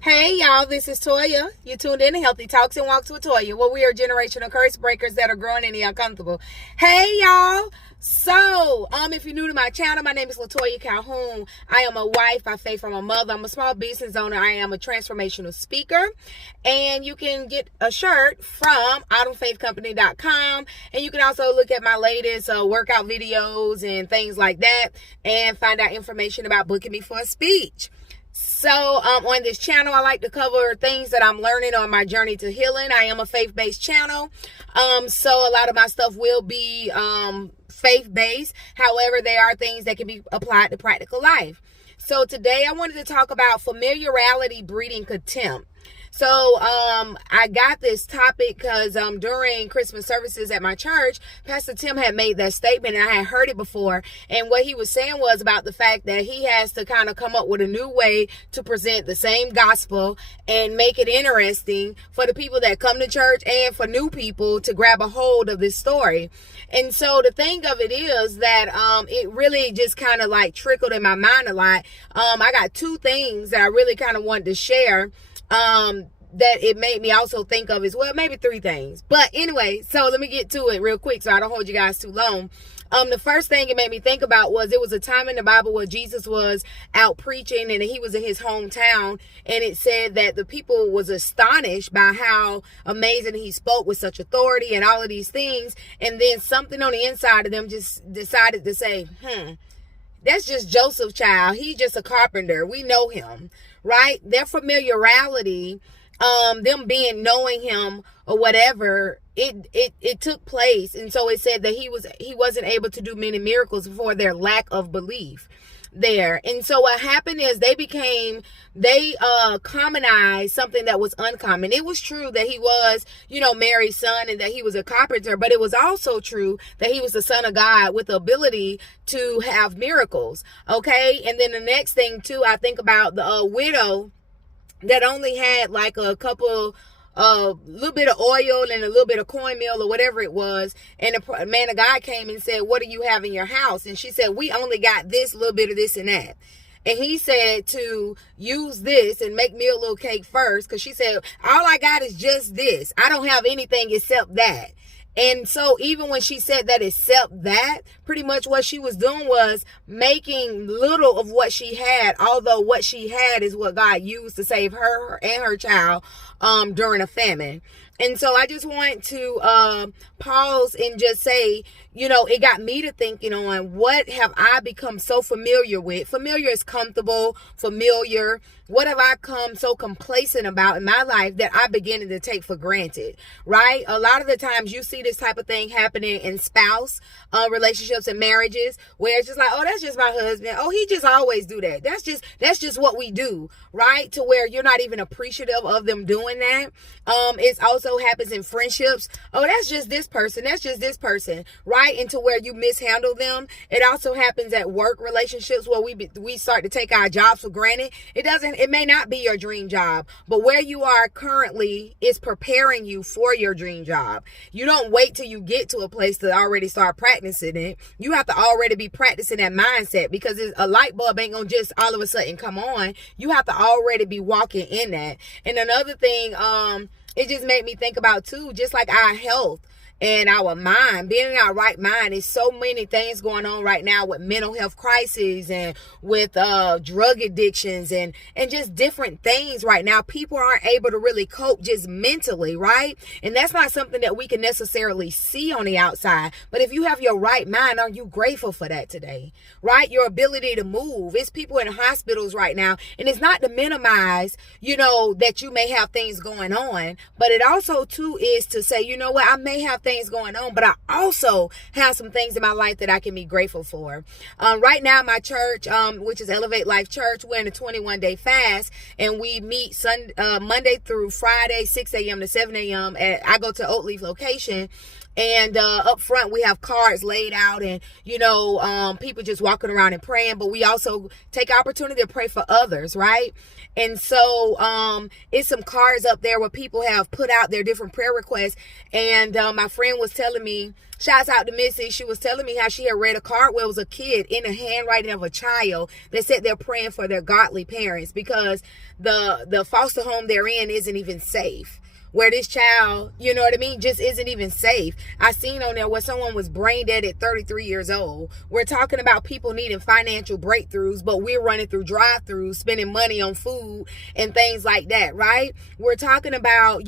Hey y'all, this is Toya. You tuned in to Healthy Talks and Walks with Toya, where we are generational curse breakers that are growing in the uncomfortable. Hey y'all. So, if you're new to my channel, my name is Latoya Calhoun. I am a wife by faith. I'm a mother. I'm a small business owner. I am a transformational speaker. And you can get a shirt from autumnfaithcollc.com. And you can also look at my latest workout videos and things like that and find out information about booking me for a speech. So on this channel, I like to cover things that I'm learning on my journey to healing. I am a faith-based channel. So a lot of my stuff will be faith-based. However, there are things that can be applied to practical life. So today I wanted to talk about familiarity breeding contempt. So I got this topic because during Christmas services at my church, Pastor Tim had made that statement, and I had heard it before. And what he was saying was about the fact that he has to kind of come up with a new way to present the same gospel and make it interesting for the people that come to church and for new people to grab a hold of this story. And so the thing of it is that it really just kind of like trickled in my mind a lot. I got two things that I really kind of wanted to share that it made me also think of as well, maybe three things. But anyway, so let me get to it real quick so I don't hold you guys too long. The first thing it made me think about was it was a time in the Bible where Jesus was out preaching and he was in his hometown, and it said that the people was astonished by how amazing he spoke with such authority and all of these things. And then something on the inside of them just decided to say, that's just Joseph's child. He's just a carpenter. We know him, right? Their familiarity, them knowing him or whatever, it took place. And so it said that he wasn't able to do many miracles for their lack of belief there. And so what happened is they commonized something that was uncommon. It was true that he was, Mary's son and that he was a carpenter, but it was also true that he was the son of God with the ability to have miracles. Okay. And then the next thing too, I think about the widow that only had like a couple little bit of oil and a little bit of cornmeal or whatever it was, and the man of God came and said, what do you have in your house? And she said, we only got this little bit of this and that. And he said to use this and make me a little cake first, because she said, all I got is just this. I don't have anything except that. And so even when she said that except that, pretty much what she was doing was making little of what she had, although what she had is what God used to save her and her child during a famine. And so I just want to pause and just say, it got me to thinking on what have I become so familiar with. Familiar is comfortable, familiar. What have I come so complacent about in my life that I'm beginning to take for granted, right? A lot of the times you see this type of thing happening in spouse relationships and marriages, where it's just like, oh, that's just my husband. Oh, he just always do that. That's just what we do, right? To where you're not even appreciative of them doing that. It also happens in friendships. Oh, that's just this person. That's just this person, right? And to where you mishandle them. It also happens at work relationships where we start to take our jobs for granted. It may not be your dream job, but where you are currently is preparing you for your dream job. You don't wait till you get to a place to already start practicing it. You have to already be practicing that mindset, because a light bulb ain't gonna just all of a sudden come on. You have to already be walking in that. And another thing, it just made me think about too, just like our health and our mind, being in our right mind. Is so many things going on right now with mental health crises and with drug addictions and just different things right now. People aren't able to really cope just mentally, right? And that's not something that we can necessarily see on the outside. But if you have your right mind, are you grateful for that today, right? Your ability to move. It's people in hospitals right now, and it's not to minimize, that you may have things going on, but it also too is to say, what, I may have things going on, but I also have some things in my life that I can be grateful for. Right now, my church, which is Elevate Life Church, we're in a 21-day fast, and we meet Monday through Friday, 6 a.m. to 7 a.m. I go to Oak Leaf location. And up front, we have cards laid out, and, people just walking around and praying. But we also take opportunity to pray for others, right? And so it's some cards up there where people have put out their different prayer requests. And my friend was telling me, shouts out to Missy, she was telling me how she had read a card where it was a kid in the handwriting of a child that said they're praying for their godly parents because the foster home they're in isn't even safe. Where this child, just isn't even safe. I seen on there where someone was brain dead at 33 years old. We're talking about people needing financial breakthroughs, but we're running through drive-thrus, spending money on food and things like that, right? We're talking about,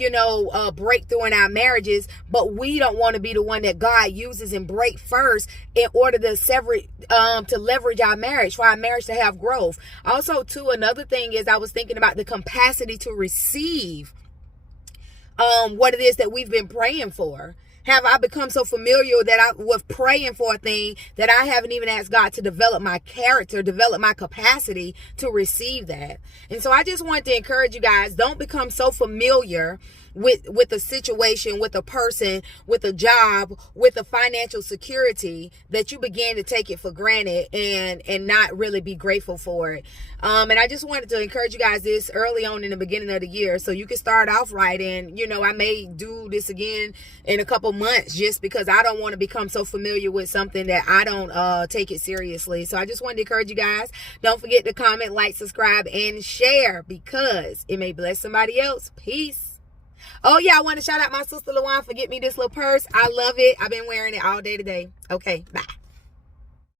breakthrough in our marriages, but we don't want to be the one that God uses and break first in order to leverage our marriage, for our marriage to have growth. Also, too, another thing is I was thinking about the capacity to receive what it is that we've been praying for. Have I become so familiar that I was praying for a thing that I haven't even asked God to develop my character, develop my capacity to receive that? And so I just wanted to encourage you guys, don't become so familiar with a situation, with a person, with a job, with a financial security that you begin to take it for granted and not really be grateful for it. And I just wanted to encourage you guys this early on in the beginning of the year so you can start off right. And, I may do this again in a couple months just because I don't want to become so familiar with something that I don't take it seriously. So I just wanted to encourage you guys. Don't forget to comment, like, subscribe, and share because it may bless somebody else. Peace. Oh, yeah, I want to shout out my sister LaWan for getting me this little purse. I love it. I've been wearing it all day today. Okay, bye.